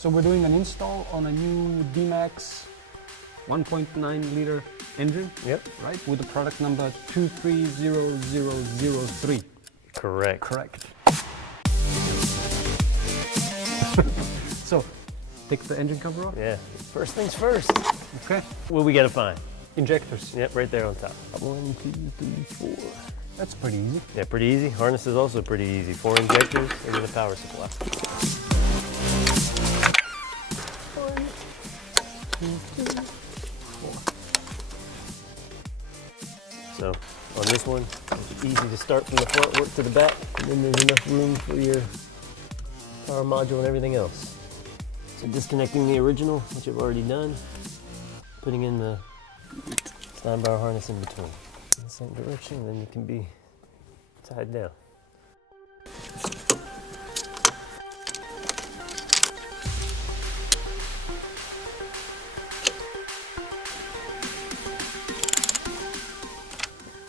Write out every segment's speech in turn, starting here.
So we're doing an install on a new D-Max 1.9 liter engine. Yep. Right, with the product number 230003. Correct. Correct. So, take the engine cover off. Yeah. First things first. Okay. What we gotta find? Injectors. Yep, right there on top. 1, 2, 3, 4. That's pretty easy. Yeah, pretty easy. Harness is also pretty easy. 4 injectors and then a power supply. 1, 2, 3, 4. So on this one, it's easy to start from the front, work to the back, and then there's enough room for your power module and everything else. So disconnecting the original, which I've already done, putting in the STEINBAUER harness in between. In the same direction, then you can be tied down.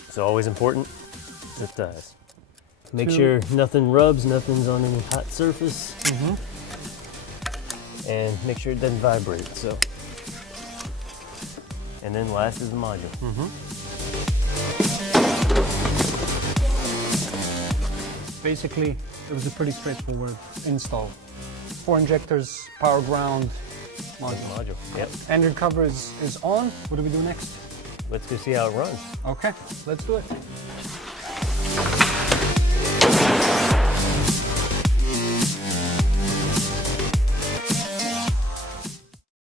It's always important, zip ties. Make sure nothing rubs, nothing's on any hot surface. And make sure it doesn't vibrate, so. And then last is the module. Basically, it was a pretty straightforward install. 4 injectors, power ground, module. Yep. Engine cover is on. What do we do next? Let's go see how it runs. Okay, let's do it.